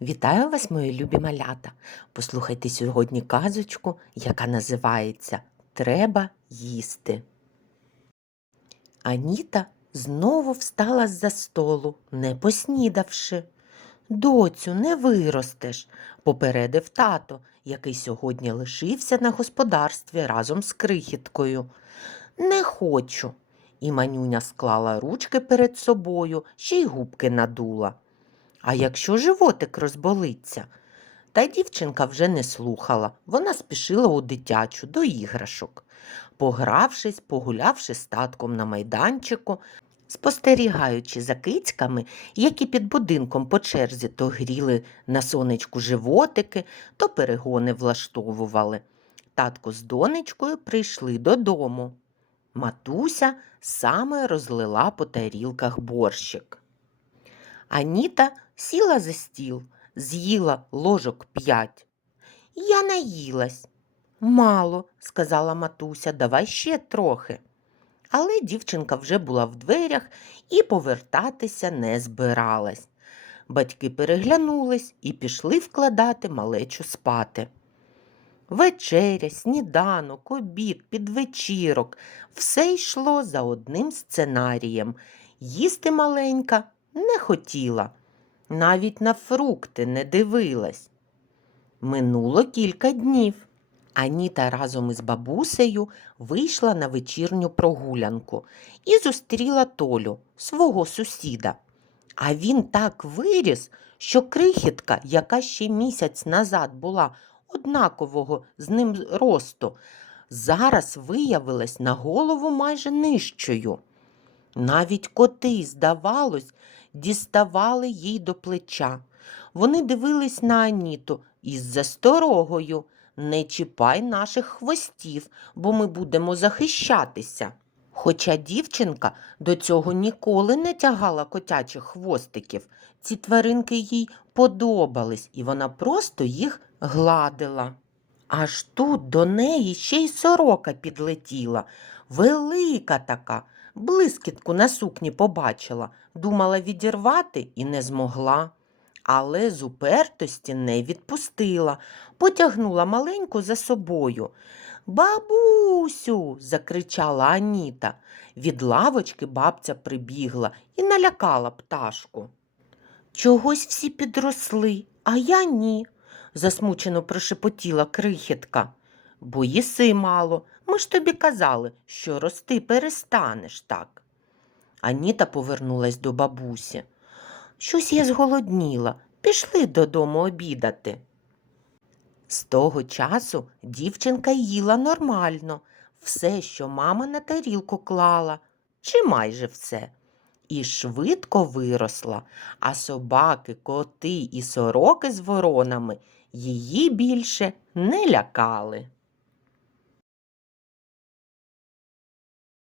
Вітаю вас, мої любі малята. Послухайте сьогодні казочку, яка називається Треба їсти. Аніта знову встала з-за столу, не поснідавши. Доцю, не виростеш, попередив тато, який сьогодні лишився на господарстві разом з крихіткою. Не хочу. І манюня склала ручки перед собою, ще й губки надула. А якщо животик розболиться? Та дівчинка вже не слухала. Вона спішила у дитячу до іграшок. Погравшись, погулявши з татком на майданчику, спостерігаючи за кицьками, які під будинком по черзі то гріли на сонечку животики, то перегони влаштовували. Татко з донечкою прийшли додому. Матуся саме розлила по тарілках борщик. Аніта сіла за стіл, з'їла ложок п'ять. Я наїлась. Мало, сказала матуся, давай ще трохи. Але дівчинка вже була в дверях і повертатися не збиралась. Батьки переглянулись і пішли вкладати малечу спати. Вечеря, сніданок, обід, підвечірок все йшло за одним сценарієм. Їсти маленька не хотіла, навіть на фрукти не дивилась. Минуло кілька днів. Аніта разом із бабусею вийшла на вечірню прогулянку і зустріла Толю, свого сусіда. А він так виріс, що крихітка, яка ще місяць назад була однакового з ним росту, зараз виявилась на голову майже нижчою. Навіть коти, здавалось, діставали їй до плеча. Вони дивились на Аніту із засторогою. Не чіпай наших хвостів, бо ми будемо захищатися. Хоча дівчинка до цього ніколи не тягала котячих хвостиків, ці тваринки їй подобались, і вона просто їх гладила. Аж тут до неї ще й сорока підлетіла, велика така, блискітку на сукні побачила, думала відірвати і не змогла. Але з упертості не відпустила, потягнула маленьку за собою. Бабусю. закричала Аніта. Від лавочки бабця прибігла і налякала пташку. Чогось всі підросли, а я ні, засмучено прошепотіла крихітка. Бо їси мало, ж тобі казали, що рости перестанеш так. Аніта повернулась до бабусі. Щось я зголодніла, пішли додому обідати. З того часу дівчинка їла нормально, все, що мама на тарілку клала, чи майже все. І швидко виросла, а собаки, коти і сороки з воронами її більше не лякали.